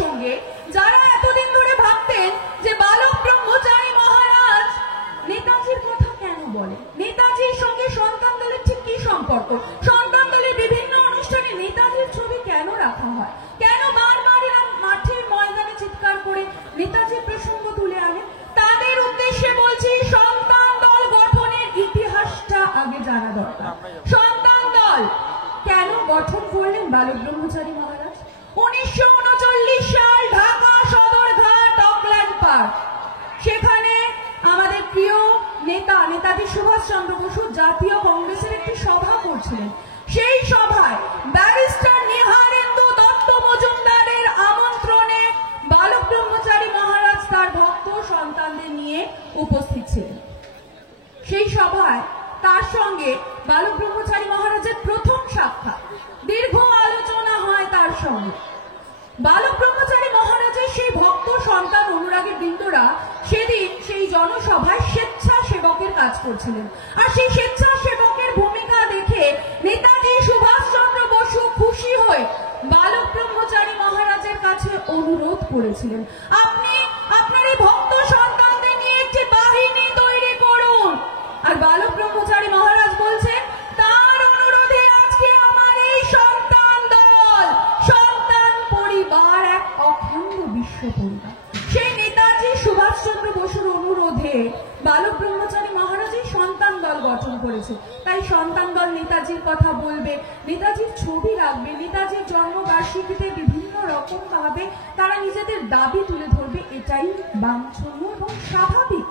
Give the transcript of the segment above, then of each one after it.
সঙ্গে যারা এতদিন ধরে ভাবতেন যে বালক ব্রহ্মচারী মহারাজ নেতাজির কথা কেন বলে, নেতাজির সঙ্গে সন্তান দলের ঠিক কি সম্পর্ক, সন্তান দলের বিভিন্ন অনুষ্ঠানে নেতাজির ছবি কেন রাখা হয়, কেন বারবার এরা মাঠের ময়দানে চিৎকার করে নেতাজির প্রসঙ্গ তুলে আনে, তাদের উদ্দেশ্যে বলছি সন্তান দল গঠনের ইতিহাসটা আগে জানা দরকার। সন্তান দল কেন গঠন করলেন বালক ব্রহ্মচারী মহারাজ? 1939 সাল ঢাকা সদরঘাট অকল্যান্ড পার্ক, সেখানে আমাদের প্রিয় নেতা নেতাজি সুভাষচন্দ্র বসু জাতীয় কংগ্রেসের একটি সভা করছিলেন। সেই সভায় ব্যারিস্টার নিহারেন্দু দত্ত মজুমদারের আমন্ত্রণে বালক ব্রহ্মচারী মহারাজ তার ভক্ত সন্তানদের নিয়ে উপস্থিত ছিলেন। সেই সভায় তার সঙ্গে বালক ব্রহ্মচারী মহারাজের প্রথম সাক্ষাৎ, দীর্ঘ আলোচনা হয় তার সঙ্গে। বালক ব্রহ্মচারী মহারাজের সেই ভক্ত সন্তান অনুরাগী বৃন্দরা সেদিন সেই জনসভায় স্বেচ্ছাসেবকের কাজ করছিলেন, আর সেই স্বেচ্ছাসেবকের ভূমিকা দেখে নেতাজি সুভাষচন্দ্র বসু খুশি হয়ে বালক ব্রহ্মচারী মহারাজের কাছে অনুরোধ করেছিলেন, আপনি আপনার এই ভক্ত সন্তানদের নিয়ে একটি বাহিনী তৈরি করুন। আর বালক ব্রহ্মচারী মহারাজ বলছেন তার অনুরোধে আজকে আমার এই সন্তান দল, সন্তান পরিবার এক অখণ্ড বিশ্ব পরিবার। সেই নেতাজি সুভাষচন্দ্র বসুর অনুরোধে বালক ব্রহ্মচারী মহারাজ এই সন্তান দল গঠন করেছে। তাই সন্তান দল নেতাজির কথা বলবে, নেতাজির ছবি রাখবে, নেতাজির জন্মবার্ষিকীতে বিভিন্ন রকম ভাবে তারা নিজেদের দাবি তুলে ধরবে, এটাই বাঞ্ছনীয় এবং স্বাভাবিক।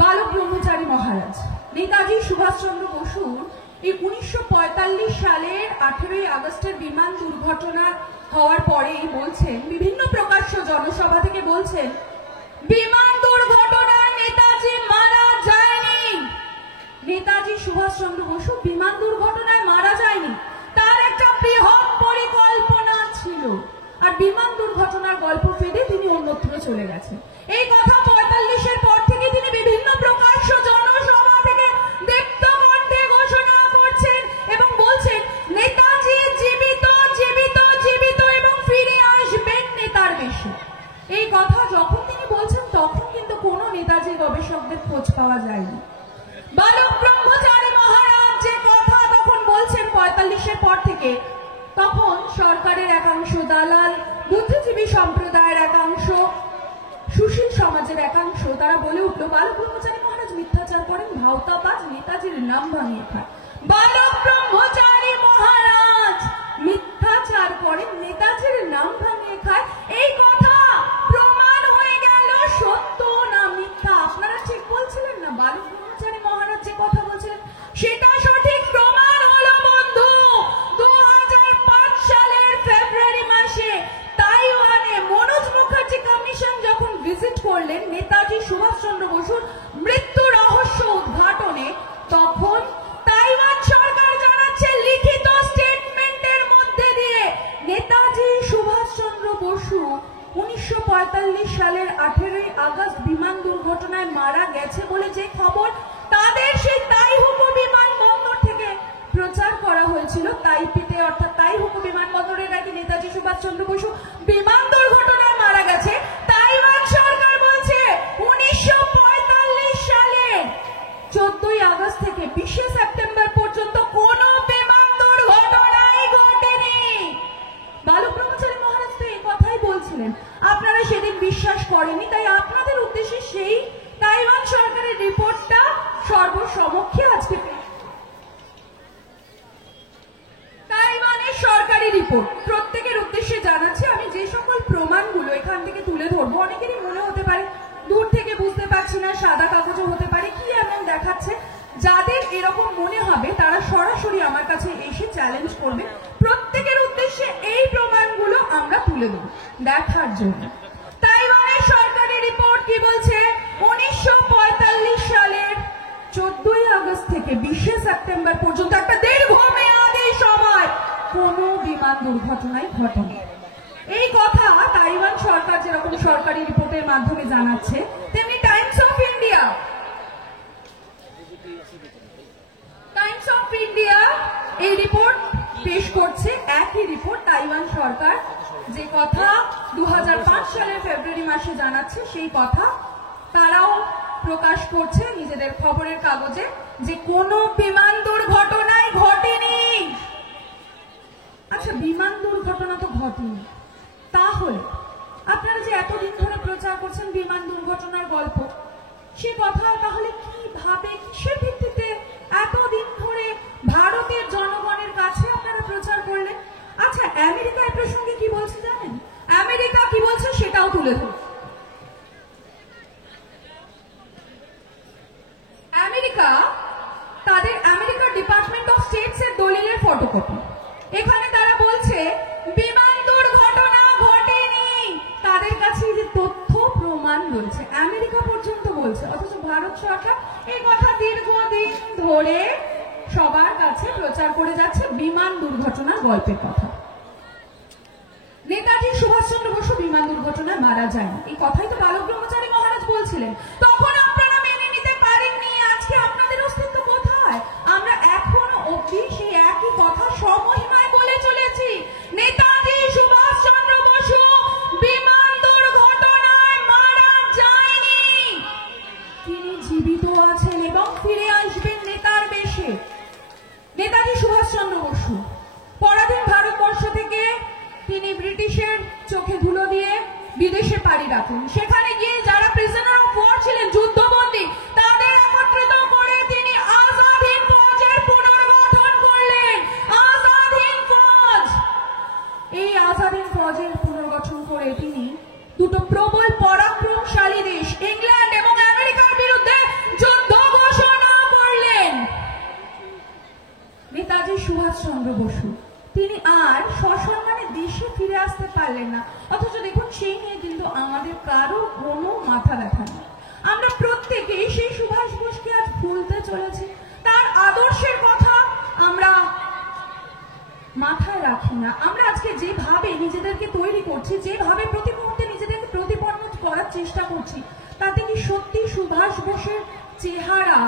বালক ব্রহ্মচারী মহারাজ নেতাজি সুভাষচন্দ্র বসুর এই 1945 সালের 18ই আগস্টের বিমান দুর্ঘটনা হওয়ার পরেই বলছেন, বিভিন্ন প্রকাশ্য জনসভা থেকে বলছেন, বিমান দুর্ঘটনায় নেতাজি মারা যায়নি। নেতাজি সুভাষচন্দ্র বসু বিমান দুর্ঘটনায় মারা যায়নি, তার একটা বৃহৎ পরিকল্পনা ছিল, আর বিমান দুর্ঘটনার গল্প ফেলে তিনি অন্যত্র চলে গেছেন। এই কথা 45-এর পর থেকে তিনি বিভিন্ন প্রকাশ্য জনসভা থেকে দীপ্ত কণ্ঠে ঘোষণা করছেন এবং বলছেন নেতাজি জীবিত জীবিত জীবিত এবং ফিরে আসবেন নেতার বেশে। এই কথা যখন তিনি বলছেন তখন কিন্তু কোনো নেতাজি গবেষকদের খোঁজ পাওয়া যায়নি। বালক ব্রহ্মচারী মহারাজ যে কথা তখন বলছেন 45-এর পর থেকে, তখন সরকারের একাংশ, দালাল, বুদ্ধিজীবী সম্প্রদায়ের একাংশ, সুশীল সমাজের একাংশ, তারা বলে উঠল বালক ব্রহ্মচারী মহারাজ মিথ্যাচার করেন, ভাওতাবাজ, নেতাজির নাম ভাঙিয়ে খায়। বালক ব্রহ্মচারী মহারাজ মিথ্যাচার করেন, নেতাজির নাম ভাঙিয়ে খায়, এই কথা প্রমাণ হয়ে গেল সত্য না মিথ্যা। আপনারা ঠিক বলছিলেন না, বালক ব্রহ্মচারী মহারাজ যে কথা বলছিলেন সেটা সঠিক প্রমাণ হলো বন্ধু। 2005 সালের ফেব্রুয়ারি মাসে তাইওয়ানে মনোজ মুখার্জি কমিশন যখন ভিজিট করলেন নেতাজি সুভাষচন্দ্র বসুর মৃত্যু রহস্য উদ্ঘাটনে, তখন তাইওয়ান সরকার জানাচ্ছে লিখিত স্টেটমেন্টের মধ্যে দিয়ে নেতাজি সুভাষচন্দ্র বসু 1945 সালের 18ই আগস্ট বিমান দুর্ঘটনায় মারা গেছে বলে যে খবর তাদের সেই তাইহুকো বিমানবন্দর থেকে প্রচার করা হয়েছিল, তাইপিতে অর্থাৎ তাইহুকো বিমানবন্দরে নাকি নেতাজি সুভাষচন্দ্র বসু বিমান দুর্ঘটনায় মারা গেছে, তাইওয়ান সরকার বলছে 1945 সালে 14ই আগস্ট থেকে 20শে সেপ্টেম্বর পর্যন্ত কোন বিমান দুর্ঘটনাই ঘটেনি। বালক ব্রহ্মচারী মহারাজ তো এই কথাই বলছিলেন, আপনারা সেদিন বিশ্বাস করেননি, তাই আপনাদের উদ্দেশ্যে সেই তাইওয়ান সরকারের রিপোর্টটা সর্বসমক্ষে আজকে তাইওয়ানের সরকারি রিপোর্ট প্রত্যেকের উদ্দেশ্যে জানাচ্ছি। আমি যে সকল প্রমাণগুলো এখান থেকে তুলে ধরবো, অনেকেরই মনে হতে পারে দূর থেকে বুঝতে পারছি না, সাদা কাগজও হতে পারে, কি এমন দেখাচ্ছে। যাদের এরকম মনে হবে তারা সরাসরি আমার কাছে এসে চ্যালেঞ্জ করবে। প্রত্যেকের উদ্দেশ্যে এই প্রমাণগুলো আমরা তুলে দেব দেখার জন্য। তাইওয়ানের সরকারি রিপোর্ট কি বলছে? 1945 সালের 14ই আগস্ট থেকে 20শে সেপ্টেম্বর পর্যন্ত একটা দীর্ঘমেয়াদী সময় কোনো বিমান দুর্ঘটনাই ঘটেনি। এই কথা তাইওয়ান সরকার যেরকম সরকারি রিপোর্টের মাধ্যমে জানাচ্ছে, তেমনি টাইমস অফ ইন্ডিয়া এই রিপোর্ট পেশ করছে। একই রিপোর্ট তাইওয়ান সরকার যে কথা 2005 সালের ফেব্রুয়ারি মাসে জানাচ্ছে, সেই কথা তারাও প্রকাশ করছে নিজেদের খবরের কাগজে যে কোনো বিমান দুর্ঘটনাই ঘটেনি। আচ্ছা, বিমান দুর্ঘটনা তো ঘটেনি, তাহলে আপনারা যে এতদিন ধরে প্রচার করছেন বিমান দুর্ঘটনার গল্প, সে কথা তাহলে কিভাবে, কিসের ভিত্তিতে এতদিন ধরে ভারতের জনগণের কাছে আপনারা প্রচার করলেন? আচ্ছা, আমেরিকা এ প্রসঙ্গে কি বলছে জানেন? আমেরিকা কি বলছে সেটাও তুলে ধর। আমেরিকা তাদের আমেরিকার ডিপার্টমেন্ট অফ স্টেটস এর দলিলের ফটোকপি, এখানে তারা বলছে বিমান দুর্ঘটনা ঘটেনি। তাদের কাছে যে তথ্য প্রমাণ রয়েছে, আমেরিকা পর্যন্ত বলছে, অথচ ভারত সরকার এই কথা দীর্ঘদিন ধরে সবার কাছে প্রচার করে যাচ্ছে বিমান দুর্ঘটনার গল্পের কথা। নেতাজি সুভাষচন্দ্র বসু বিমান দুর্ঘটনায় মারা যায়নি, এই কথাই তো বালক ব্রহ্মচারী মহারাজ বলছিলেন। তখন আপনারা মেনে নিতে পারেননি। আজকে আপনাদের অস্তিত্ব কোথায়? আমরা এখনো অবধি সেই একই কথা সমহিমায় বলে চলেছি। নেতাজি সুভাষচন্দ্র বসু বিমান দুর্ঘটনায় মারা যায়নি, তিনি জীবিত আছেন এবং ফিরে আসবেন নেতার বেশে। নেতাজি সুভাষচন্দ্র বসু পরাধীন ভারতবর্ষ থেকে তিনি ব্রিটিশের চোখে ধুলো দিয়ে বিদেশে পাড়ি রাখেন। সেখানে গিয়ে যারা প্রিজনার অফ ওয়ার ছিলেন, যুদ্ধবন্দী, তাদের একত্রিত করে তিনি আজাদ হিন্দ ফৌজের পুনর্গঠন করলেন। আজাদ হিন্দ ফৌজ, এই আজাদ হিন্দ ফৌজের পুনর্গঠন করে তিনি দুটো প্রবল পরাক্রমশালী দেশ ইংল্যান্ড এবং আমেরিকার বিরুদ্ধে যুদ্ধ ঘোষণা করলেন। নেতাজি সুভাষচন্দ্র বসু তিনি আর সসম্মানে দেশে ফিরে আসতে পারলেন না, অথচ দেখুন সেই নিয়ে কিন্তু আমাদের কারো কোনো মাথা ব্যথা নেই। আমরা প্রত্যেকেই সেই সুভাষ বোসকে আজ ভুলতে চলেছি, তার আদর্শের কথা আমরা মাথায় রাখি না। আমরা আজকে যেভাবে নিজেদেরকে তৈরি করছি, যেভাবে প্রতি মুহূর্তে নিজেদেরকে প্রতিপন্ন করার চেষ্টা করছি, তাতে কি সত্যি সুভাষ বোসের চেহারা,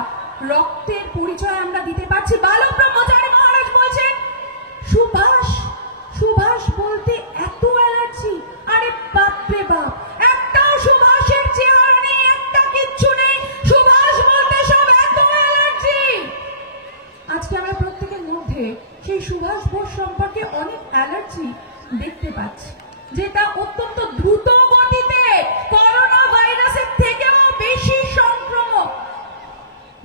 রক্তের পরিচয় আমরা দিতে পারছি? বালক ব্রহ্মচারী মহারাজ বলছেন সুভাষ, সুভাষ বলতে এত অ্যালার্জি। আরে বাপরে বাপ, একটাও সুভাষের চেহারা নেই, একটা কিচ্ছু নেই, সুভাষ বলতে সব এত অ্যালার্জি। আজকে আমরা প্রত্যেকের মধ্যে সেই সুভাষ বোস সম্পর্কে অনেক অ্যালার্জি দেখতে পাচ্ছি, যেটা অত্যন্ত দ্রুত গতিতে করোনা ভাইরাসের থেকেও বেশি সংক্রমণ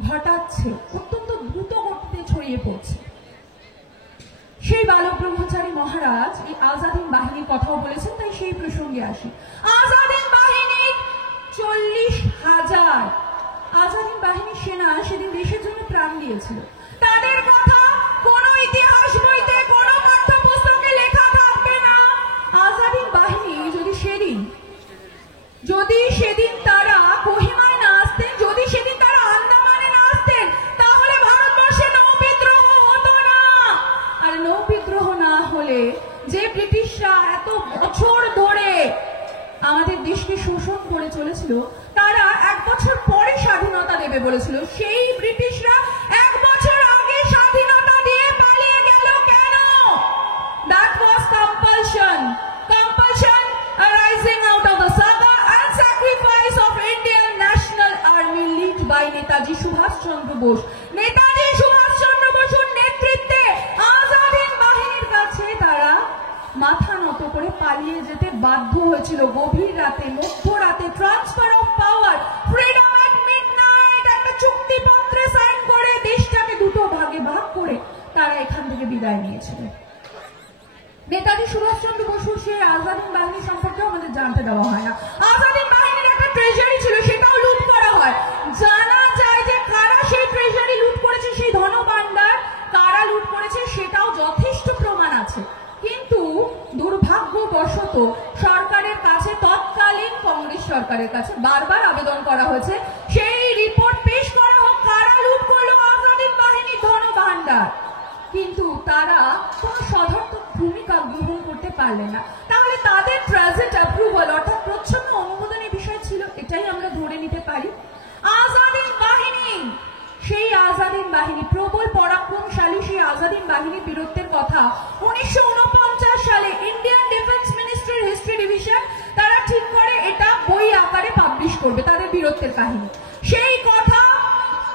ঘটাচ্ছে, অত্যন্ত দ্রুত গতিতে ছড়িয়ে পড়ছে। সেই বালক ব্রহ্মচারী মহারাজ এই আজাদ হিন্দ বাহিনীর কথাও বলেছেন, তাই সেই প্রসঙ্গে আসি। আজাদ হিন্দ বাহিনী 40,000 আজাদ হিন্দ বাহিনীর সেনা সেদিন দেশের জন্য প্রাণ দিয়েছিল। তাদের কথা কোনো ইতিহাস বইতে, কোনো পাঠ্যপুস্তকে লেখা থাকবে না। আজাদ হিন্দ বাহিনী যদি সেদিন তারা কোহিমায় না আসতেন, যদি সেদিন তারা আন্দামানে না আসতেন, তাহলে ভারতবর্ষে নৌবিদ্রোহ হতো না। আর নৌবিদ্রোহ না হলে যে ব্রিটিশরা এত বছর ধরে আমাদের দেশকে শোষণ করে চলেছিল, তারা 1 বছর পরে স্বাধীনতা দেবে বলেছিল, সেই ব্রিটিশরা 1 বছর আগে স্বাধীনতা দিয়ে পালিয়ে গেল কেন? That was compulsion arising out of the saga and sacrifice of Indian National Army led by Netaji Subhash Chandra Bose. Netaji Subhash চন্দ্র বসুর নেতৃত্বে আজাদ হিন্দ বাহিনীর কাছে তারা মাথা নত করে পালিয়ে যেতে বাধ্য হয়েছিল। গভীর রাতে, মধ্যরাতে, transfer of power, freedom at midnight, একটা চুক্তিপত্রে সাইন করে দেশটাকে দুটো ভাগে ভাগ করে তারা এখান থেকে বিদায় নিয়েছিল। নেতাজি সুভাষ চন্দ্র বসুর সেই আজাদ হিন্দ বাহিনী সম্পর্কে আমাদের জানতে দেওয়া হয় না। আজাদ হিন্দ বাহিনীর একটা ট্রেজারি ছিল, সেটাও লুট করা হয়। জানা যায় যে কারা সেই ট্রেজারি লুট করেছে, সেই ধনভাণ্ডার কারা লুট করেছে, সেটাও যথেষ্ট প্রমাণ আছে। কিন্তু দুর্ভাগ্যবশত সরকারের কাছে, তৎকালীন কংগ্রেস সরকারের কাছে বারবার আবেদন করা হয়েছে সেই রিপোর্ট পেশ করা হোক, কারা লুট করলো আজাদ হিন্দ বাহিনীর ধনভাণ্ডার। কিন্তু তারা কোনো সদর্থক ভূমিকা গ্রহণ করতে পারলেন না। তাহলে তাদের ট্রানজিট অ্যাপ্রুভাল অর্থাৎ প্রচ্ছন্ন অনুমোদনের বিষয় ছিল, এটাই আমরা ধরে নিতে পারি। আজাদ হিন্দ বাহিনী, সেই আজাদ হিন্দ বাহিনী, প্রবল পরাক্রমশালী সেই আজাদ হিন্দ বাহিনীর বীরত্বের কথা 1949 সালে ইন্ডিয়ান ডিফেন্স মিনিস্ট্রি বীরত্বের কাহিনী। সেই কথা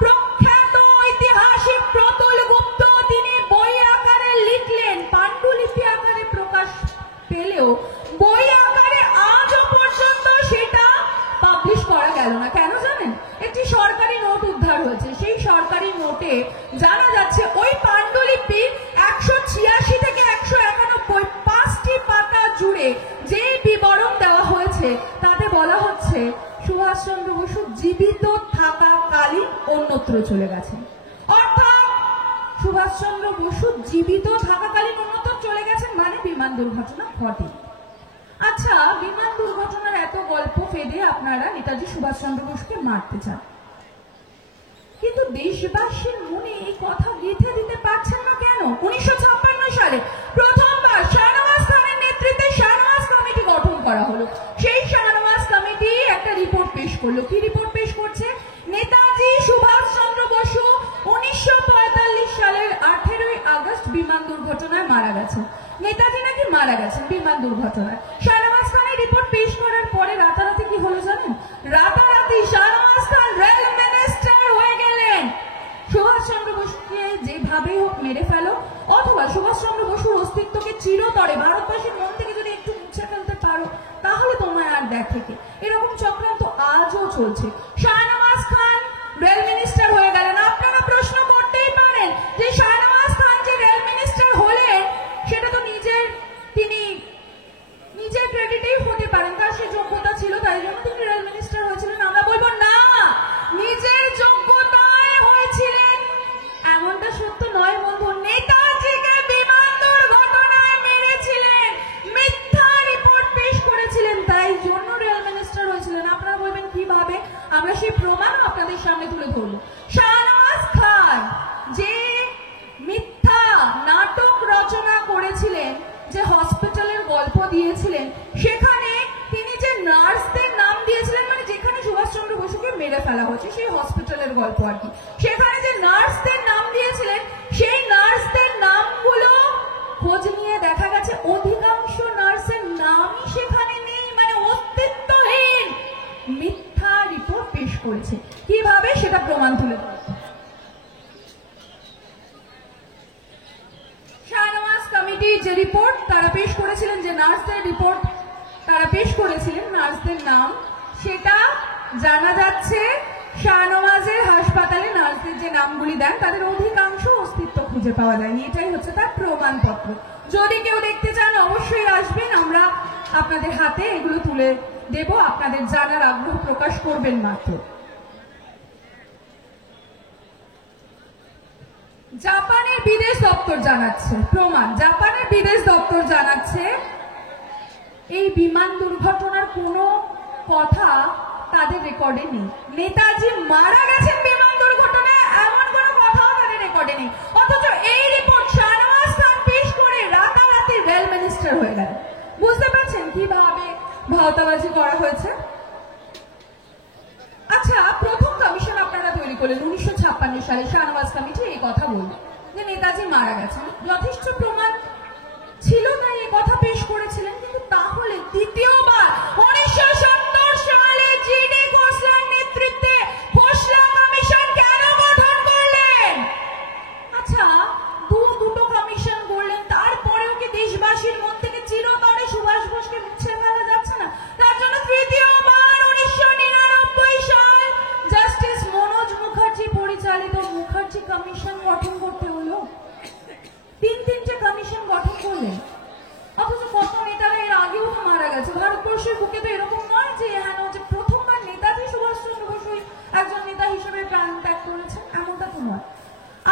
প্রখ্যাত ঐতিহাসিক প্রতুল গুপ্ত তিনি বই আকারে লিখলেন, পাণ্ডুলিপি আকারে প্রকাশ পেলেও বই আকারে আজও পর্যন্ত সেটা পাবলিশ করা গেল না। কেন জানেন? একটি সরকারি নোট উদ্ধার হয়েছে, সেই সরকারি নোটে জানা যাচ্ছে ওই পাণ্ডুলিপি 186 থেকে 191 5টি পাতা জুড়ে যে বিবরণ দেওয়া হয়েছে তাতে বলা হচ্ছে সুভাষচন্দ্র বসু জীবিত থাকাকালীন অন্যত্র চলে গেছেন। অর্থাৎ সুভাষচন্দ্র বসু জীবিত থাকাকালীন অন্যত্র চলে গেছেন মানে বিমান দুর্ঘটনা ঘটে। আচ্ছা, বিমান দুর্ঘটনার এত গল্প ফেদে আপনারা নেতাজি সুভাষচন্দ্র বসুকে মারতে চান, কিন্তু দেশবাসীর মনে এই কথা গেঁথে দিতে পারছেন না কেন? 1956 সালে প্রথমবার শাহনওয়াজ খানের নেতৃত্বে শাহনওয়াজ কমিটি গঠন করা হলো। সেই শাহনওয়াজ কমিটি একটা রিপোর্ট পেশ করলো। কি রিপোর্ট পেশ করছে? নেতাজি সুভাষচন্দ্র বসু 1945 সালের 18ই আগস্ট বিমান দুর্ঘটনায় মারা গেছেন। নেতাজি নাকি মারা গেছেন বিমান দুর্ঘটনায়। শাহনওয়াজ খানের রিপোর্ট পেশ করার পরে রাতারাতি কি হলো জানেন? রাতারাতি শাহনওয়াজ খান রেল মিনিস্টার হয়ে গেলেন। সুভাষচন্দ্র বসুকে যেভাবেই হোক মেরে ফেলো, অথবা সুভাষচন্দ্র বসুর অস্তিত্বকে চিরতরে ভারতবাসীর মন থেকে যদি একটু মুছে ফেলতে পারো তাহলে তোমায় আর দেখে কে। এরকম চক্রান্ত আজও চলছে। শাহনওয়াজ খান রেল মিনিস্টার হয়ে গেলেন। আপনারা প্রশ্ন করতেই পারেন যে শাহনওয়াজ খান যে রেল মিনিস্টার হলেন সেটা তো নিজের ক্রেডিটেই হতে পারেন, তার সে যোগ্যতা ছিল তাই জন্য তিনি রেল মিনিস্টার হয়েছিলেন। আমরা বলবো না, নিজের যোগ্যতায় হয়েছিলেন এমনটা সত্য নয় বন্ধু। নেতাজিকে বিমান দুর্ঘটনায় মেরেছিলেন, মিথ্যা রিপোর্ট পেশ করেছিলেন, তাই জন্য রেল মিনিস্টার হয়েছিলেন। আপনারা বলবেন কিভাবে? আমরা সেই প্রমাণ আপনাদের সামনে তুলে ধরব। শাহনওয়াজ খান যে মিথ্যা নাটক রচনা করেছিলেন, যে হসপিটালের গল্প দিয়েছিলেন, সেখানে তিনি যে নার্সদের নাম দিয়েছিলেন, মানে যেখানে সুভাষচন্দ্র বসুকে মেরে ফেলা হচ্ছে সেই হসপিটালের গল্প আর কি, সেখানে যে নার্সদের নাম দিয়েছিলেন সেই নার্সদের নামগুলো খোঁজ নিয়ে দেখা গেছে অধিকাংশ নার্সের নামই সেখানে নেই, মানে অস্তিত্বহীন মিথ্যা রিপোর্ট পেশ করেছে। কিভাবে সেটা প্রমাণ তুলে ধরেছে। শাহনওয়াজ কমিটি যে রিপোর্ট তারা পেশ করেছিলেন, যে নার্সদের রিপোর্ট তারা পেশ করেছিলেন, নার্সদের নাম সেটা জানা যাচ্ছে শাহনওয়াজের হাসপাতালে নার্সদের যে নামগুলি দেন তাদের অধিকাংশ অস্তিত্ব খুঁজে পাওয়া যায়নি। এটাই হচ্ছে তার প্রমাণপত্র। যদি কেউ দেখতে চান অবশ্যই আসবেন, আমরা আপনাদের হাতে এগুলো তুলে দেব, আপনাদের জানার আগ্রহ প্রকাশ করবেন মাত্র। জাপানের বিদেশ দপ্তর জানাচ্ছে প্রমাণ, জাপানের বিদেশ দপ্তর জানাচ্ছে এই বিমান দুর্ঘটনার কোনো কথা তাদের রেকর্ডে নেই। নেতাজি মারা গেছেন বিমান দুর্ঘটনায় এমন কোনো কথাও তাদের রেকর্ডে নেই, অথচ এই রিপোর্ট শাহনওয়াজ খান পেশ করে রাতারাতি রেল মিনিস্টার হয়ে গেলেন। বুঝতে পারছেন কিভাবে ভাওতাবাজি করা হয়েছে? আচ্ছা, প্রথম কমিশন আপনারা তৈরি করলেন 1956 সালে। শাহনওয়াজ কমিটি এই কথা বলল যে নেতাজি মারা গেছেন, যথেষ্ট প্রমাণ ছিল তাই এই কথা পেশ করেছিলেন। কিন্তু তাহলে দ্বিতীয়বার 1970 সালে জিডি খোসলার নেতৃত্বে খোসলা কমিশন কেন গঠন করলেন? আচ্ছা, দুটো কমিশন করলেন, তারপরেও কি দেশবাসীর মন থেকে চিরতরে সুভাষ বোসকে মুছে ফেলা যাচ্ছে না? তার জন্য তৃতীয়বার 1999 সাল জাস্টিস মনোজ মুখার্জি পরিচালিত মুখার্জি কমিশন গঠন করতে হলো। তিনটে কমিশন গঠন করলেন, অথচ কত নেতারা এর আগেও তো মারা গেছে। ভারতবর্ষের বুকে তো এরকম নয় যে হ্যাঁ যে প্রথমবার নেতাজি সুভাষচন্দ্র বসু একজন নেতা হিসেবে প্রাণ ত্যাগ করেছেন, এমনটা তো নয়।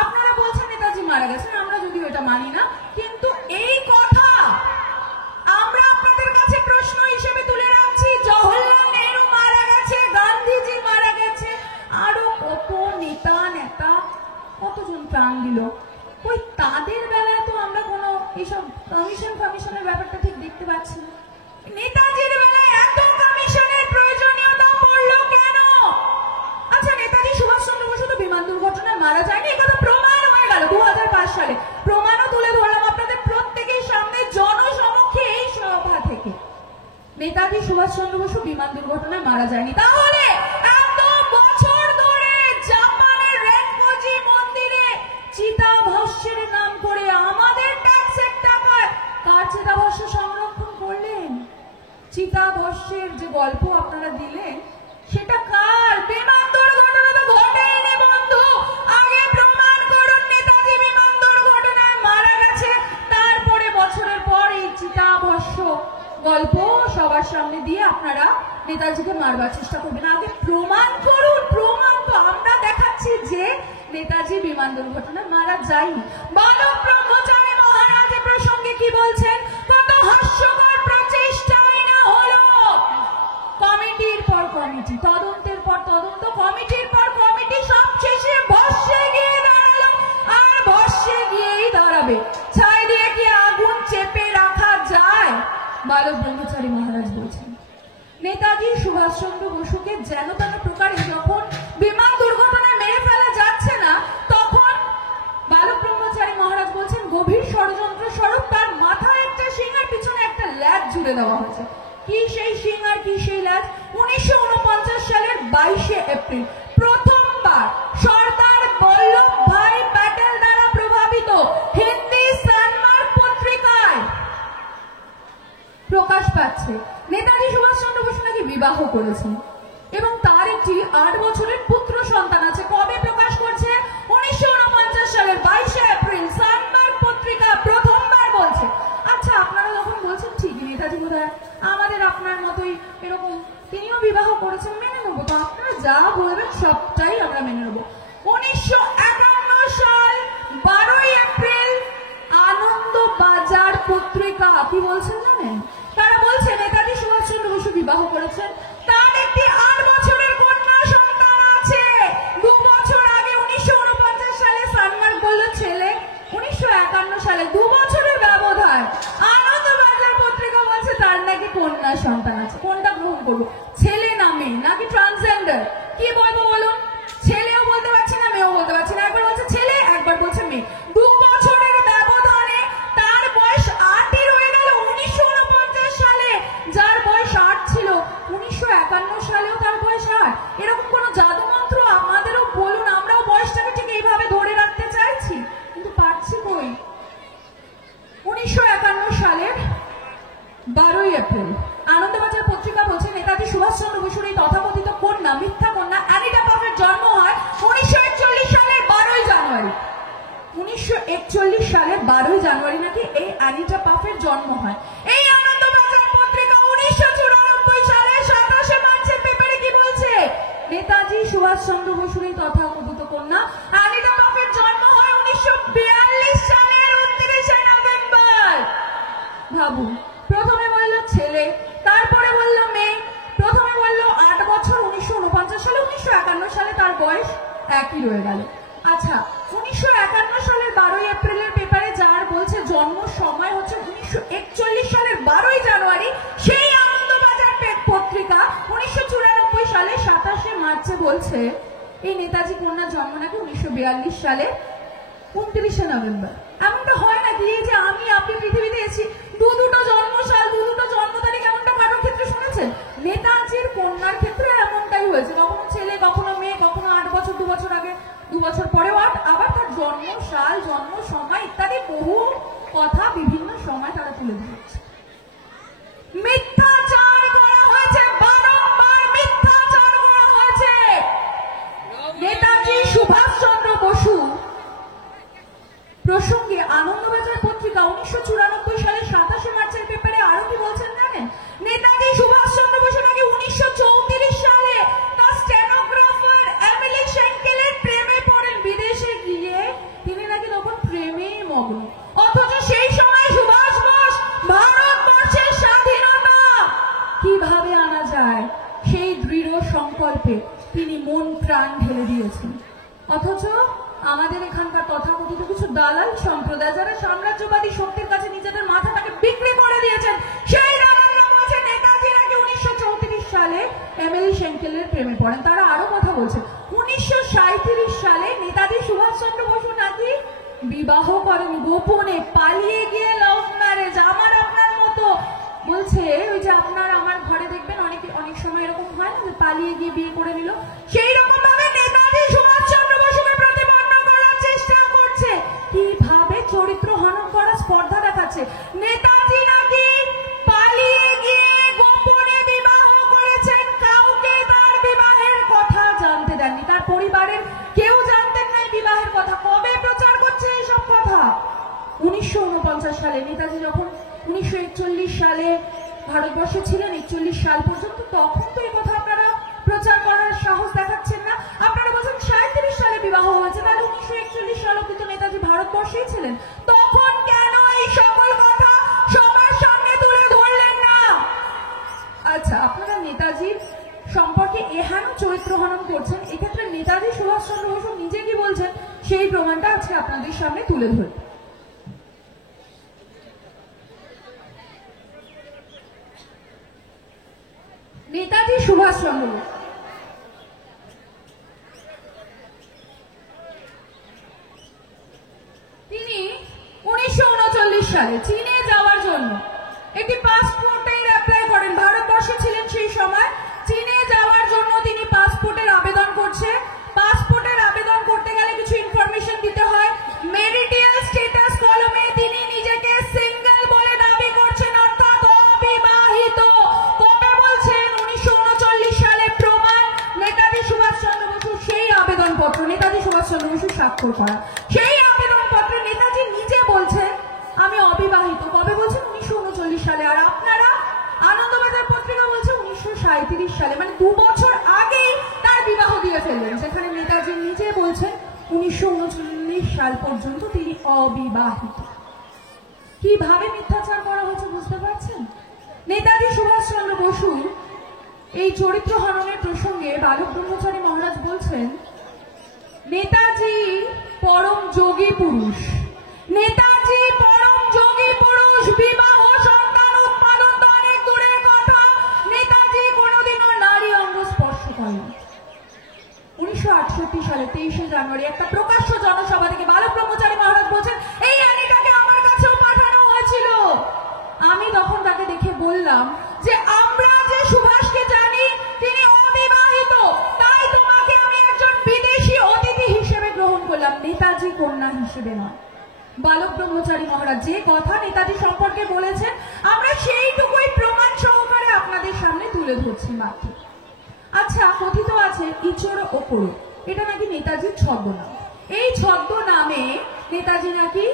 আপনারা বলছেন নেতাজি মারা গেছেন, আমরা যদিও এটা মানি না, কিন্তু এই কথা আমরা আপনাদের কাছে প্রশ্ন হিসেবে তুলে রাখছি। জওহরলাল নেহরু মারা গেছে, গান্ধীজি মারা গেছে, আরো কত নেতা কতজন প্রাণ দিল, ওই তাদের বেলায় তো আমরা কোনো এইসব কমিশনের ব্যাপারটা ঠিক দেখতে পাচ্ছি না। নেতাজির বেলায় এত কমিশনের প্রয়োজনীয়তা পড়লো কেন? আচ্ছা, নেতাজি সুভাষচন্দ্র বসু তো বিমান দুর্ঘটনায় মারা যায়নি, এটা তো প্রমাণ হয়ে গেল 2005 সালে। প্রমাণও তুলে ধরলাম আপনাদের প্রত্যেকের সামনে জনসমক্ষে এই সভা থেকে। নেতাজি সুভাষচন্দ্র বসু বিমান দুর্ঘটনায় মারা যায়নি, তাহলে এত চিতাভস্য সংরক্ষণ করলেন? চিতাভস্যের যে গল্প আপনারা দিলেন সেটা কার? বিমান দুর্ঘটনা তো ঘটেনি বন্ধু। আগে প্রমাণ করুন নেতাজি বিমান দুর্ঘটনায় মারা গেছে, তারপরে বছরের পর এই চিতাভস্য গল্প সবার সামনে দিয়ে আপনারা নেতাজিকে মারবার চেষ্টা করবেন। আগে প্রমাণ করুন। প্রমাণ তো আমরা দেখাচ্ছি যে নেতাজি বিমান দুর্ঘটনায় মারা যায়নি। বালক ব্রহ্মচারী মহারাজ এ প্রসঙ্গে কি বলছেন? কত হাস্যকর প্রচেষ্টাই না হলো। কমিটির পর কমিটি, তদন্তের পর তদন্ত, কমিটির পর কমিটি, সব শেষে ভস্যে গিয়ে দাঁড়ালো আর ভস্যে গিয়েই দাঁড়াবে। ছাই দিয়ে কি আগুন চেপে রাখা যায়? বালক ব্রহ্মচারী মহারাজ বলছেন। নেতাজি সুভাষচন্দ্র বসুকে যেন তেন প্রকারে যখন বিমান দুর্ঘটনায় মেরে ফেলা যাচ্ছে না, তখন বালক ব্রহ্মচারী মহারাজ বলছেন গভীর ষড়যন্ত্র স্বরূপ তার মাথায় একটা শিং আর পিছনে একটা ল্যাজ জুড়ে দেওয়া হয়েছে। কি সেই শিং আর কি সেই ল্যাজ? 1949 সালের 22শে এপ্রিল প্রথমবার সর্দার বল্লভ ভাই প্যাটেল দ্বারা প্রভাবিত হিন্দি সানমার্ক পত্রিকায় প্রকাশ পাচ্ছে নেতাজি সুভাষচন্দ্র বসু নাকি বিবাহ করেছেন এবং তার একটি 8 বছরের পুত্র সন্তান আছে। কবে প্রকাশ করছে? 1949 সালের 22শে এপ্রিল সানমার্ক পত্রিকা প্রথমবার বলছে। আচ্ছা, আপনারা যখন বলছেন ঠিকই নেতাজি বোধহয় আমাদের আপনার মতোই এরকম তিনিও বিবাহ করেছেন, মেনে নেবো। তো আপনারা যা বলবেন সবটাই আমরা মেনে নেবো। 1951 সাল 12 এপ্রিল আনন্দবাজার পত্রিকা কি বলছেন জানেন? তারা বলছে নেতাজি সুভাষচন্দ্র বসু বিবাহ করেছেন, তার একটি 8 বছরের কন্যা সন্তান আছে। 2 বছর আগে 1949 সালে সানমার্ক বলল ছেলে, 1951 সালে 2 বছরের ব্যবধান আনন্দবাজার পত্রিকা বলছে তার নাকি কন্যা সন্তান আছে। কোনটা গ্রহণ করবো? ছেলে না মেয়ে নাকি ট্রান্সজেন্ডার? কি বলবো বলুন? ছেলেও বলতে পারছি না, মেয়েও বলতে পারছি না। একবার বলছে ছেলে, একবার বলছে মেয়ে। 2 বছরের ব্যবধানে তার বয়স 8ই রয়ে গেল 1949 সালে। যার বয়স 8 ছিল 1951 সালেও তার বয়স 8। এরকম কোন জাদু মন্ত্র আমাদেরও বলুন, আমরাও বয়সটাকে ঠিক এইভাবে ধরে রাখতে চাইছি, কিন্তু পারছি কই। 1951 সালের 12 এপ্রিল আনন্দবাজার পত্রিকা বলছে নেতাজি সুভাষচন্দ্র বসুর এই তথাকথিত কন্যা, মিথ্যা কন্যা অ্যানিটা পাফের জন্ম হয় 1941 সালের 12 জানুয়ারি। 1941 সালের 12 জানুয়ারি নাকি এই অ্যানিটা পাফের জন্ম হয়। এই আনন্দবাজার পত্রিকা 1994 সালে 27শে মার্চের পেপারে কি বলছে? নেতাজি সুভাষচন্দ্র বসুর এই তথাকথিত কন্যা অ্যানিটা পাফের জন্ম হয় 1942 সালের 29শে নভেম্বর। ভাবুন, প্রথমে বলল ছেলে, তারপরে বলল মেয়ে। প্রথমে বলল 8 বছর 1949 সালে, 1951 সালে তার বয়স একই রয়ে গেল। আচ্ছা, 1951 সালের 12 এপ্রিলের পেপারে যার বলছে জন্ম সময় হচ্ছে 1941 সালের 12 জানুয়ারি, সেই আনন্দবাজার পত্রিকা 1994 সালে 27শে মার্চে বলছে এই নেতাজি কন্যার জন্ম নাকি 1942 সালে 29শে নভেম্বর। এমনটা হয় নাকি? এই যে আমি আপনি পৃথিবীতে এসেছি, দুটো জন্মসাল, দুটো জন্ম তারিখ, এমনটা কারোর ক্ষেত্রে শুনেছেন? নেতাজির কন্যার ক্ষেত্রে এমনটাই হয়েছে, কখনো ছেলে, কখনো মেয়ে, কখনো 8 বছর, 2 বছর আগে, 2 বছর পরেও 8, আবার তার জন্মসাল, জন্ম সময় ইত্যাদি বহু কথা বিভিন্ন সময় তারা তুলে ধরেছে। মিথ্যাচার করা হয়েছে, বারংবার মিথ্যাচার করা হয়েছে। নেতাজি সুভাষচন্দ্র বসু প্রসঙ্গে আনন্দবাজার পত্রিকা 1994 সালে 27শে মার্চের পেপারে আরো কি বলছেন জানেন? নেতাজি সুভাষচন্দ্র বসু নাকি 1934 সালে তার স্টেনোগ্রাফার এমিলি শেঙ্কেলের প্রেমে পড়েন। বিদেশে গিয়ে তিনি নাকি তখন প্রেমেই মগ্ন। অথচ সেই সময় সুভাষ বোস ভারতবর্ষের স্বাধীনতা কিভাবে আনা যায় সেই দৃঢ় সংকল্পে তিনি মন প্রাণ ঢেলে দিয়েছেন। অথচ আমাদের এখানকার তথাকথিত কিছু দালাল সম্প্রদায় যারা সাম্রাজ্যবাদী শক্তির কাছে নিজেদের মাথাটাকে বিক্রি করে দিয়েছেন, সেই দালালরা বলছে নেতাজি নাকি 1934 সালে এমিলি শেঙ্কেলের প্রেমে পড়েন। তারা আরো কথা বলছে 1937 সালে নেতাজি সুভাষচন্দ্র বসু নাকি বিবাহ করেন গোপনে, পালিয়ে গিয়ে লাভ ম্যারেজ, আমার আপনার মতো। বলছে ওই যে আপনার আমার ঘরে দেখবেন অনেক সময় এরকম হয় না যে পালিয়ে গিয়ে বিয়ে করে নিল, সেই রকম ভাবে নেতাজি সুভাষচন্দ্র বসুকে প্রতিপন্ন করার চেষ্টা করছে। কিভাবে চরিত্র হনন করার স্পর্ধা দেখাচ্ছে। নেতাজি না সালে ভারতবর্ষে ছিলেন, 41 সাল পর্যন্ত, তখন তো এই কথা আপনারা প্রচার করার সাহস দেখাচ্ছেন না। আপনারা বলছেন 37 সালে বিবাহ হয়েছে, তাহলে 1941 সাল অব্দি তো নেতাজি ভারতবর্ষেই ছিলেন, তখন কেন এই সকল কথা সবার সামনে তুলে ধরলেন না? আচ্ছা, আপনারা নেতাজির সম্পর্কে এহেন চরিত্র হনন করছেন, এক্ষেত্রে নেতাজি সুভাষচন্দ্র বসু নিজে কি বলছেন সেই প্রমাণটা আজকে আপনাদের সামনে তুলে ধরব। নেতাজি সুভাষচন্দ্র বসু তিনি 1939 সালে চীনে যাওয়ার জন্য একটি পাসপোর্টের অ্যাপ্লাই করেন। ভারতবর্ষে ছিলেন সেই সময়, চীনে যাওয়ার জন্য তিনি পাসপোর্টের আবেদন করছে। পাসপোর্টের আবেদন করতে গেলে কিছু ইনফরমেশন দিতে হয়। ম্যারিটাল স্ট্যাটাস কলমে তিনি নিজেকে সিঙ্গেল বলে দাবি করছেন, অর্থাৎ অবিবাহিত। কবে বলছেন? 1939 সালে। প্রমাণ নেতাজি সুভাষচন্দ্র বসু সেই আবেদনপত্র, নেতাজি সুভাষচন্দ্র বসু স্বাক্ষর করা সেই আবেদনপত্রে নেতাজি নিজে বলছেন আমি অবিবাহিত। কবে বলছেন? 1939 সালে। আর আপনারা আনন্দবাজার পত্রিকা বলছে 1937 সালে, মানে 2 বছর আগেই তার বিবাহ দিয়ে ফেললেন, যেখানে নেতাজি নিজে বলছেন 1939 সাল পর্যন্ত তিনি অবিবাহিত। কিভাবে মিথ্যাচার করা হয়েছে বুঝতে পারছেন? নেতাজি সুভাষচন্দ্র বসু এই চরিত্র হননের প্রসঙ্গে বালক ব্রহ্মচারী মহারাজ বলছেন, নেতাজি পরম যোগী পুরুষ, নেতাজি পরম যোগী পুরুষ, বিবাহ সন্তান উৎপাদন তো অনেক দূরের কথা, নেতাজি কোনোদিনও নারী অঙ্গ স্পর্শ করেন। 1968 সালে 23শে জানুয়ারি একটা প্রকাশ্য জনসভা থেকে বালক ব্রহ্মচারী মহারাজ বলছেন এই আইনটাকে আমার কাছেও পাঠানো হয়েছিল। আমি তখন তাকে দেখে বললাম যে আমরা যে সুভাষকে জানি তিনি অবিবাহিত, তাই তোমাকে আমি একজন বিদেশি অতিথি হিসেবে গ্রহণ করলাম, নেতাজি কন্যা হিসেবে নয়। বালক ব্রহ্মচারী মহারাজ যে কথা নেতাজি সম্পর্কে বলেছেন আমরা সেইটুকুই প্রমাণ সহকারে আপনাদের সামনে তুলে ধরছি মাত্র। আচ্ছা, কথিত আছে ইচড় ওপর, এটা নাকি নেতাজির ছদ্মনাম। এই ছদ্মনামে নেতাজি নাকি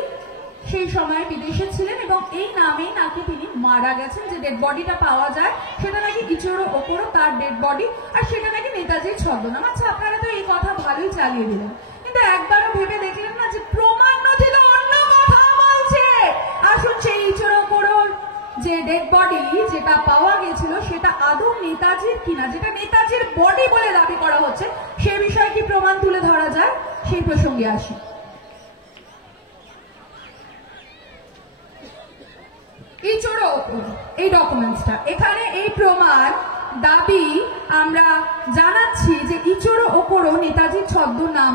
সেই সময় বিদেশে ছিলেন এবং এই নামেই নাকি তিনি মারা গেছেন। যে ডেড বডিটা পাওয়া যায় সেটা নাকি ইচড় ওপর, তার ডেড বডি, আর সেটা নাকি নেতাজির ছদ্মনাম। আচ্ছা, আপনারা তো এই কথা ভালোই চালিয়ে দিলেন, কিন্তু একবারও ভেবে দেখলেন না যে প্রমাণ নথি তো অন্য কথা বলছে। আসুন সেই ইচড় ওপর যে ডেড বডি যেটা পাওয়া গেছিল সেটা আদৌ নেতাজির কিনা, যেটা নেতাজির বডি বলে দাবি করা হচ্ছে, সে বিষয়ে কি প্রমাণ তুলে ধরা যায় সেই প্রসঙ্গে আসি। ইচড় ওপর এই ডকুমেন্টসটা, এখানে এই প্রমাণ দাবি আমরা জানাচ্ছি যে ইচড় ওপরও নেতাজির ছদ্মনাম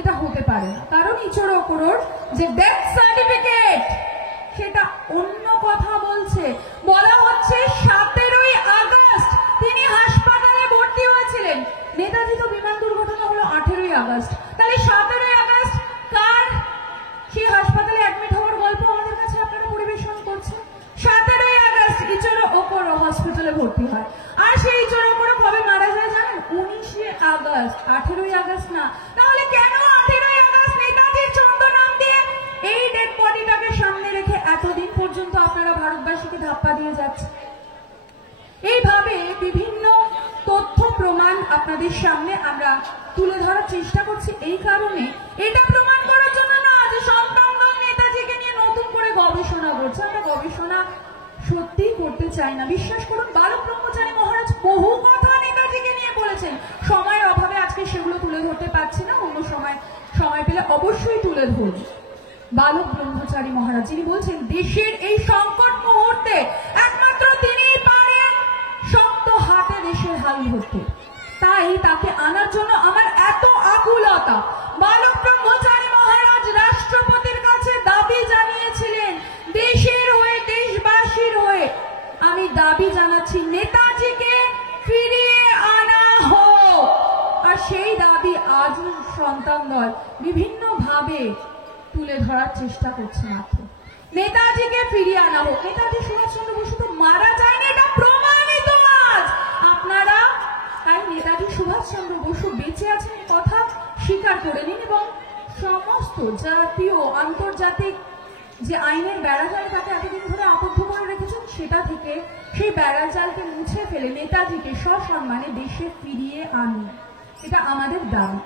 এটা হতে পারে না, কারণ ইচড় ওপরর যে ডেথ সার্টিফিকেট সেটা অন্য কথা বলছে। বলা হচ্ছে 17ই আগস্ট তিনি হাসপাতালে ভর্তি হয়েছিলেন। নেতাজি তো বিমান দুর্ঘটনা হলো 18ই আগস্ট, তাহলে 17ই আগস্ট কার সেই হাসপাতালে অ্যাডমিট হওয়ার গল্প আমাদের কাছে আপনারা পরিবেশন করছেন। 17ই আগস্ট ইচড় ওপর হসপিটালে ভর্তি হয়। আর সেই ইচড় ওপর কবে মারা যায় জানেন? 19শে আগস্ট, 18ই আগস্ট না। তাহলে কেন 18ই আগস্ট নেতাজির ছদ্মনাম দিয়ে এই ডেড বডিটাকে সামনে রেখে এতদিন পর্যন্ত আপনারা ভারতবাসীকে ধাপ্পা দিয়ে যাচ্ছে? এইভাবে বিভিন্ন তথ্য প্রমাণ আপনাদের সামনে আমরা তুলে ধরার চেষ্টা করছি এই কারণে, এটা প্রমাণ করার জন্য না যে সন্তানগণ নেতাজিকে নিয়ে নতুন করে গবেষণা করছে। আমরা গবেষণা সত্যিই করতে চাই না, বিশ্বাস করুন। বালক ব্রহ্মচারী মহারাজ বহু কথা নেতাজিকে নিয়ে বলেছেন, সময়ের অভাবে আজকে সেগুলো তুলে ধরতে পারছি না, অন্য সময় পেলে অবশ্যই তুলে ধরব। বালক ব্রহ্মচারী মহারাজ যিনি বলছেন দেশের এই সংকট মুহূর্তে একমাত্র তিনিই পারেন শক্ত হাতে দেশের হাল ধরতে, তাই তাকে আনার জন্য আমার এত আকুলতা। বালক ব্রহ্মচারী মহারাজ রাষ্ট্রপতির কাছে দাবি জানিয়েছিলেন, দেশের হয়ে দেশবাসীর হয়ে আমি দাবি জানাচ্ছি নেতাজিকে ফিরিয়ে আনা হোক। আর সেই দাবি আজ সন্তানদল বিভিন্ন ভাবে তুলে ধরার চেষ্টা করছে মাত্র। নেতাজিকে ফিরিয়ে আনা হোক। নেতাজি সুভাষচন্দ্র বসু তো মারা যায়নি, এটা প্রমাণিত আজ। আপনারা তাই নেতাজি সুভাষচন্দ্র বসু বেঁচে আছেন কথা স্বীকার করে নিন এবং সমস্ত জাতীয় আন্তর্জাতিক যে আইনের বেড়াজালে তাকে এতদিন ধরে আবদ্ধ করে রেখেছেন সেটা থেকে সেই বেড়ার জালকে মুছে ফেলে নেতাজিকে সসম্মানে দেশে ফিরিয়ে আনুন, এটা আমাদের দাবি।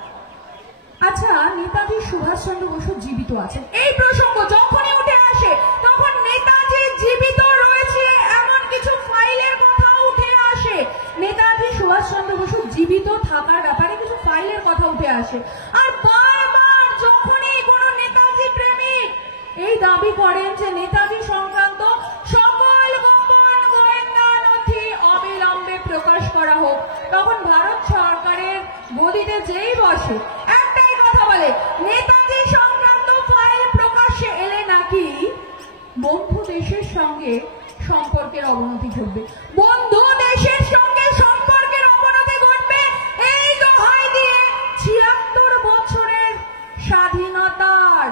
আচ্ছা, নেতাজি সুভাষচন্দ্র বসু জীবিত আছেন, এই প্রসঙ্গ যখনই উঠে আসে তখন নেতাজি জীবিত রয়েছে এমন কিছু ফাইলের কথা উঠে আসে। নেতাজি সুভাষচন্দ্র বসু জীবিত থাকার ব্যাপারে কিছু ফাইলের কথা উঠে আসে। আর বারবার যখনই কোনো নেতাজি প্রেমিক এই দাবি করেন যে নেতাজি সংক্রান্ত সকল গোপন গোয়েন্দা নথি অবিলম্বে প্রকাশ করা হোক, তখন ভারত সরকারের গদিতে যেই বসে একটাই কথা বলে, নেতাজি সংক্রান্ত ফাইল প্রকাশ্যে এলে নাকি বন্ধু দেশের সঙ্গে সম্পর্কের অবনতি ঘটবে, বন্ধু দেশের সঙ্গে সম্পর্কের অবনতি ঘটবে। এই দোহাই দিয়ে ৭৬ বছরের স্বাধীনতার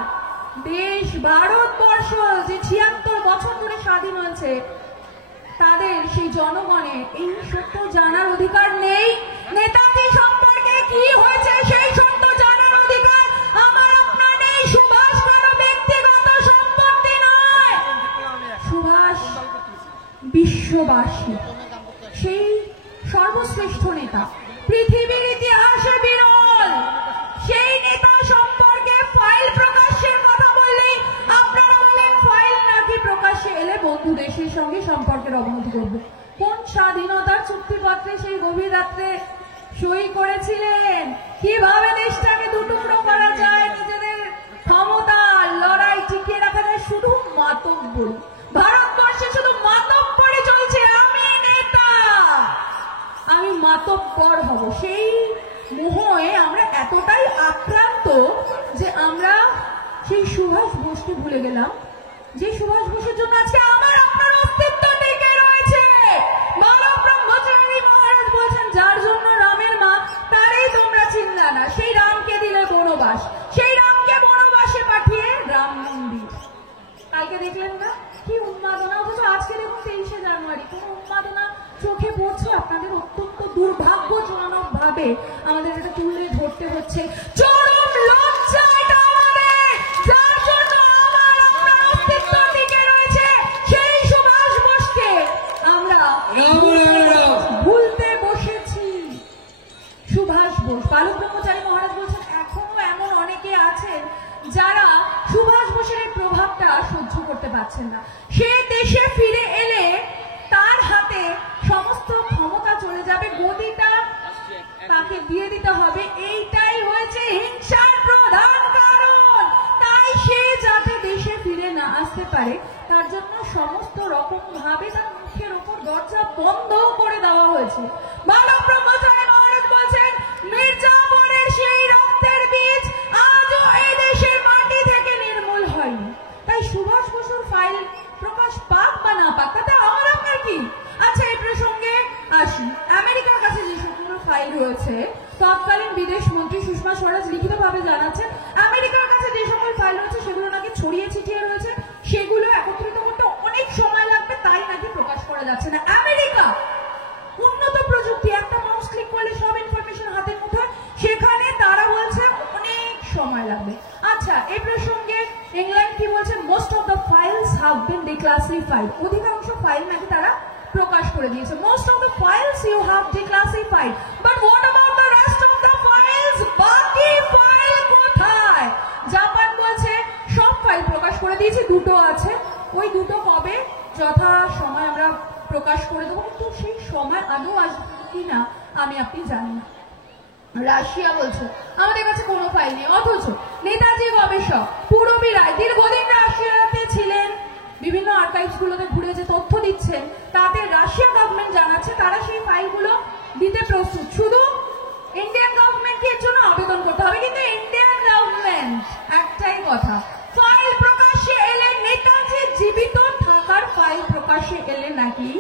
দেশ ভারতবর্ষ, যে ৭৬ বছর ধরে স্বাধীন হয়েছে, তাদের সেই জনগণের এই সত্য জানার অধিকার নেই। নেতাজি সম্পর্কে কি হয়েছে সেই সত্য জানার অধিকার আমার আপনার নেই। সুভাষ কারো ব্যক্তিগত সম্পত্তি নয়, সুভাষ বিশ্ববাসী, সেই সর্বশ্রেষ্ঠ নেতা, পৃথিবীর ইতিহাসে বিরল। সেই নেতা সম্পর্কে ফাইল প্রকাশের কথা বললেই আপনারা বলেন ফাইল নাকি প্রকাশ্যে এলে বন্ধু দেশের সঙ্গে সম্পর্কের অবনতি করবে। কোন স্বাধীনতার চুক্তিপত্রে সেই গভীর রাত্রে সই করেছিলেন? কিভাবে দেশটাকে দুটুকরো করা যায়, নিজেদের ক্ষমতা লড়াই টিকিয়ে রাখা যায় শুধু মাতব্বরি। ভারতবর্ষে শুধু মাতব্বরি চলছে, আমি নেতা, আমি মাতব্বর হব। সেই মোহে আমরা এতটাই আক্রান্ত যে আমরা সেই সুভাষ বোসকে ভুলে গেলাম, যে সুভাষ বোসের জন্য আজকে আমার আপনার অস্তিত্ব টিকে রয়েছে। মানব ব্রহ্মচারী মহারাজ বলছেন, যার জন্য রামের মা তারই তোমরা চিনলা না, সেই রামকে দিলে বনবাস, সেই রামকে বনবাসে পাঠিয়ে রাম মন্দির। কালকে দেখলেন না কি উন্মাদনা, অথচ আজকে দেখুন 23শে জানুয়ারি, কোন উন্মাদনা চোখে পড়ছে আপনাদের? অত্যন্ত দুর্ভাগ্যজনক ভাবে আমাদের এটা তুলে ধরতে হচ্ছে। চরম লজ্জা এটা আমাদের, যার জন্য আমার আপনার অস্তিত্ব টিকে রয়েছে সেই সুভাষ বোসকে আমরা ভুলতে বসেছি। সুভাষ বোস, বালক ব্রহ্মচারী মহারাজ বলছেন, এখনো এমন অনেকে আছেন যারা সুভাষ বোসের এই প্রভাবটা সহ্য করতে পারছেন না। সে দেশে ফিরে এলে তার হাতে সমস্ত ক্ষমতা চলে যাবে, গদিটা তাকে দিয়ে দিতে হবে, এইটাই হয়েছে হিংসার প্রধান কারণ। তাই সে যাতে দেশে ফিরে না আসতে পারে তার জন্য সমস্ত রকম ভাবে তার মুখের ওপর দরজা বন্ধ করে দেওয়া হয়েছে। মানব ব্রহ্মচারী মহারাজ বলছেন, মির্জাপুরের সেই রক্তের বীজ আজও এই দেশের মাটি থেকে নির্মূল হয়নি। তাই সুভাষ বসুর ফাইল প্রকাশ পাক বা না পাক তাতে আমার আপনার কি? আচ্ছা, এই প্রসঙ্গে আসি। আমেরিকার কাছে যে সকল ফাইল রয়েছে, তৎকালীন বিদেশ মন্ত্রী সুষমা স্বরাজ লিখিতভাবে জানাচ্ছেন, আমেরিকার কাছে যে সকল ফাইল রয়েছে সেগুলো নাকি ছড়িয়ে ছিটিয়ে রয়েছে, সেগুলো একত্রিত করতে অনেক সময় লাগবে, তাই নাকি প্রকাশ করা যাচ্ছে না। আমেরিকা উন্নত প্রযুক্তি, একটা মাউস ক্লিক করলে সব ইনফরমেশন হাতের মুঠোয়, সেখানে তারা বলছে অনেক সময় লাগবে। আচ্ছা, এই প্রসঙ্গে ইংল্যান্ড কি বলছে? Most of the files have been declassified, অধিকাংশ ফাইল নাকি তারা প্রকাশ করে দিয়েছে। Most of the files you have declassified, but what about the rest of the files? বাকি ফাইল কোথায়? জাপান বলছে সব ফাইল প্রকাশ করে দিয়েছি, দুটো আছে, ওই দুটো কবে যথা সময় আমরা প্রকাশ করে দেবো, কিন্তু সেই সময় আদৌ আসবে কিনা আমি আপনি জানি না। রাশিয়া বলছে আমাদের কাছে কোনো ফাইল নেই, অথচ নেতাজি গবেষক পূরবী রায় দীর্ঘদিন রাশিয়াতে ছিলেন, বিভিন্ন আর্কাইভস গুলোতে ঘুরে যে তথ্য দিচ্ছেন তাতে রাশিয়া গভর্নমেন্ট জানাচ্ছে তারা সেই ফাইলগুলো দিতে প্রস্তুত, শুধু ইন্ডিয়ান গভর্নমেন্টকে এর জন্য আবেদন করতে হবে। কিন্তু ইন্ডিয়ান গভর্নমেন্ট একটাই কথা, ফাইল প্রকাশ্যে এলে, নেতাজি জীবিত থাকার ফাইল প্রকাশ্যে এলে নাকি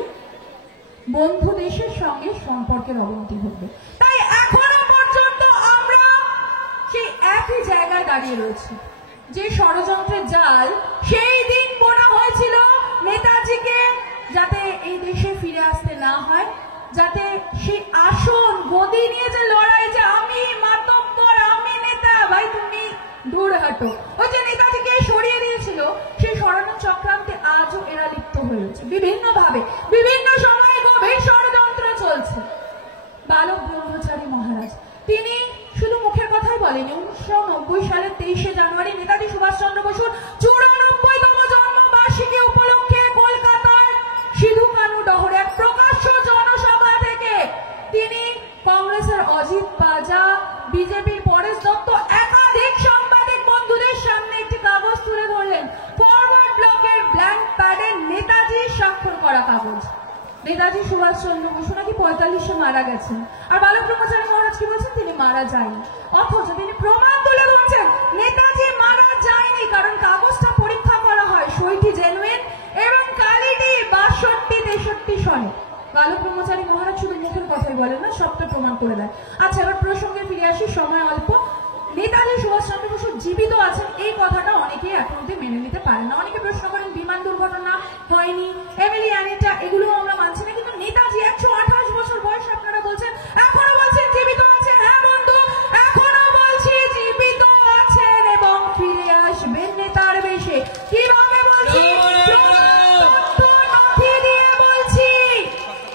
বন্ধু দেশের সঙ্গে সম্পর্কের অবনতি ঘটবে। তাই এখনো পর্যন্ত আমরা সেই একই জায়গায় দাঁড়িয়ে রয়েছি। যে ষড়যন্ত্রের জাল সেই দিন বোনা হয়েছিল নেতাজিকে যাতে এই দেশে ফিরে আসতে না হয়, যাতে সেই আসন গদি নিয়ে যে লড়াই, যে আমি মাতব্বর, আমি নেতা, ভাই তুমি দূর হাঁটো, ওই যে নেতাজিকে সরিয়ে দিয়েছিল, সেই ষড়যন্ত্র চক্রান্তে আজও এরা লিপ্ত হয়ে রয়েছে। বিভিন্ন ভাবে বিভিন্ন সময়ে গভীর ষড়যন্ত্র চলছে। বালক ব্রহ্মচারী মহারাজ তিনি শুধু মুখের কথাই বলেনি। 1990 সালের 23শে জানুয়ারি নেতাজি সুভাষচন্দ্র বসুর 94তম জন্মবার্ষিকী উপলক্ষে কলকাতার সিধু কানু ডহরে এক প্রকাশ্য জনসভা থেকে তিনি কংগ্রেসের অজিত পাজা, বিজেপির পরেশ দত্ত একাধিক সাংবাদিক বন্ধুদের সামনে একটি কাগজ তুলে ধরলেন। ফরওয়ার্ড ব্লকের ব্ল্যাঙ্ক প্যাডে নেতাজির স্বাক্ষর করা কাগজ। নেতাজি সুভাষচন্দ্র বসু নাকি 45-এ মারা গেছেন, আর বালক ব্রহ্মচারী মহারাজ কি বলছেন তিনি মারা যায়নি। অথচ তিনি প্রমাণ তুলে ধরছেন নেতাজি মারা যায়নি, কারণ কাগজটা পরীক্ষা করা হয়, সইটি জেনুইন এবং কালিটি 62-63 সনে। বালক ব্রহ্মচারী মহারাজ শুধু মুখের কথাই বলেন না, সবটা প্রমাণ করে দেয়। আচ্ছা, এবার প্রসঙ্গে ফিরে আসি, সময় অল্প। নেতাজি সুভাষচন্দ্র বসু জীবিত আছেন এই কথাটা অনেকেই এখন অব্দি মেনে নিতে পারেন না। অনেকে প্রশ্ন করেন বিমান দুর্ঘটনা হয়নি, এমিলি অ্যানিটা, এগুলো আমরা মানছি না, কিন্তু নেতাজি 128 বছর বয়স, আপনারা বলছেন এখনো বলছেন জীবিত আছেন। হ্যাঁ বন্ধু, এখনো বলছি জীবিত আছেন এবং ফিরে আসবেন নেতার বেশে। কিভাবে বলছি?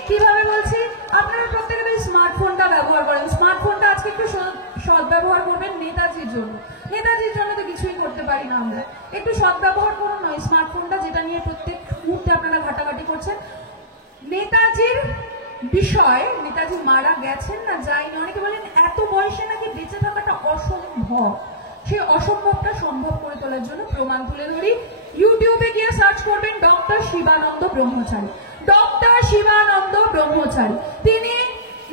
কিভাবে বলছি? আপনারা প্রত্যেকে স্মার্টফোনটা ব্যবহার করেন, স্মার্টফোনটা আজকে একটু সদ্ব্যবহার করবেন নেতাজির জন্য। নেতাজির জন্য তো কিছুই করতে পারি না আমরা, একটু সদ্ব্যবহার করুন নয় স্মার্টফোনটা, যেটা নিয়ে প্রত্যেক মুহূর্তে আপনারা ঘাটাঘাটি করছেন। নেতাজির বিষয়, নেতাজি মারা গেছেন না যায়নি, অনেকে বলেন এত বয়সে নাকি বেঁচে থাকাটা অসম্ভব। সেই অসম্ভবটা সম্ভব করে তোলার জন্য প্রমাণ তুলে ধরি। ইউটিউবে গিয়ে সার্চ করবেন ডক্টর শিবানন্দ ব্রহ্মচারী। ডক্টর শিবানন্দ ব্রহ্মচারী তিনি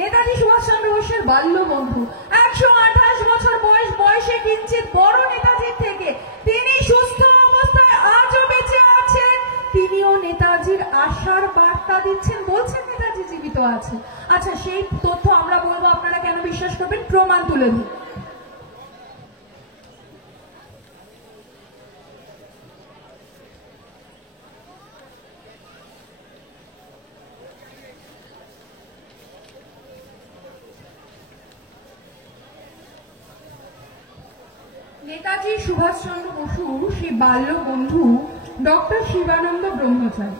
নেতাজি সুভাষচন্দ্র বোসের বাল্য বন্ধু। 128 বছর বয়সে কিঞ্চিত বড় নেতাজির থেকে তিনি সুস্থ অবস্থায় আজও বেঁচে আছেন। তিনিও নেতাজির আশার বার্তা দিচ্ছেন, বলছেন নেতাজি জীবিত আছেন। আচ্ছা, সেই তথ্য আমরা বলবো, আপনারা কেন বিশ্বাস করবেন? প্রমাণ তুলে দিন। নেতাজি সুভাষচন্দ্র বসু সেই বাল্য বন্ধু ডক্টর শিবানন্দ ব্রহ্মচারী,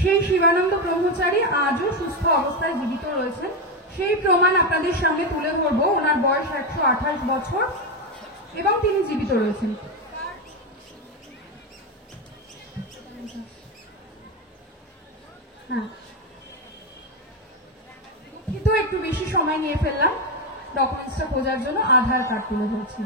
সেই শিবানন্দ ব্রহ্মচারী আজও সুস্থ অবস্থায় জীবিত রয়েছেন। সেই প্রমাণ আপনাদের সামনে তুলে ধরবো। ওনার বয়স 128 বছর এবং তিনি জীবিত রয়েছেন। হ্যাঁ, কিন্তু একটু বেশি সময় নিয়ে ফেললাম ডকুমেন্টসটা খোঁজার জন্য। আধার কার্ড তুলে ধরছি।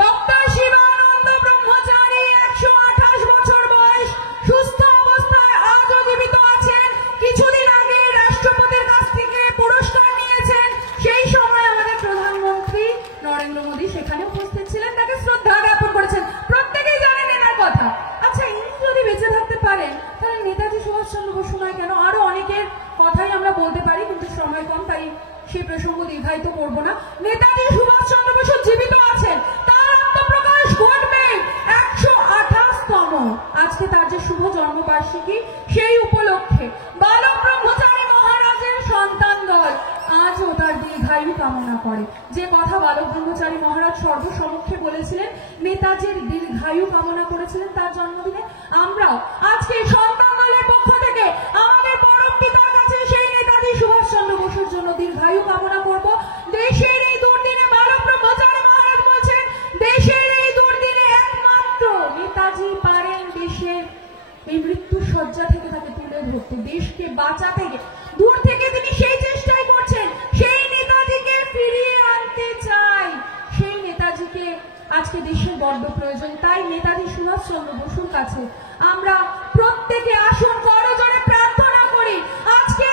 ডক্টর শিবানন্দ ব্রহ্মচারী 128 বছর বয়স, সুস্থ অবস্থায় আজও জীবিত আছেন। কিছুদিন আগে রাষ্ট্রপতির কাছ থেকে পুরস্কার নিয়েছেন। সেই সময় আমাদের প্রধানমন্ত্রী নরেন্দ্র মোদী সেখানে উপস্থিত ছিলেন, তাকে শ্রদ্ধা জ্ঞাপন করেছেন। প্রত্যেকেই জানেন এনার কথা। আচ্ছা, ইনি যদি বেঁচে থাকতে পারেন তাহলে নেতাজি সুভাষচন্দ্র বসু নয় কেন? আরো অনেকের কথাই আমরা বলতে পারি, কিন্তু সময় কম, তাই সেই প্রসঙ্গ দীর্ঘায়িত করব না। নেতাজি সুভাষচন্দ্র বসু জীবিত আছেন, তার আত্মপ্রকাশ ঘটবে 128তম আজকে তার যে শুভ জন্মবার্ষিকী, সেই উপলক্ষে বালক ব্রহ্মচারী মহারাজের সন্তান দল আজও তার দীর্ঘায়ু কামনা করে। যে কথা বালক ব্রহ্মচারী মহারাজ সর্বসমক্ষে বলেছিলেন, নেতাজির দীর্ঘায়ু কামনা করেছিলেন তার জন্মদিনে, আমরাও আজকে সন্তান দলের পক্ষ থেকে আমাদের পরম পিতার কাছে সেই নেতাজি সুভাষচন্দ্র বসুর জন্য দীর্ঘায়ু কামনা করব। দেশের এই দুর্দিনে বালক ব্রহ্মচারী মহারাজ বলছেন, দেশের এই দুর্দিনে একমাত্র নেতাজি পারেন দেশের এই মৃত্যুর শয্যা থেকে তাকে তুলে ধরতে, দেশকে বাঁচাতে। দূর থেকে তিনি সেই চেষ্টাই করছেন, সেই নেতাজিকে ফিরিয়ে আনতে চাই। সেই নেতাজিকে আজকে দেশের বড্ড প্রয়োজন। তাই নেতাজি সুভাষচন্দ্র বসুর কাছে আমরা প্রত্যেকে আসুন করজোড়ে প্রার্থনা করি। আজকে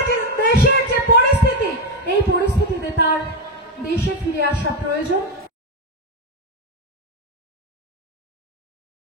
দেশের যে পরিস্থিতি, এই পরিস্থিতিতে তার দেশে ফিরে আসা প্রয়োজন।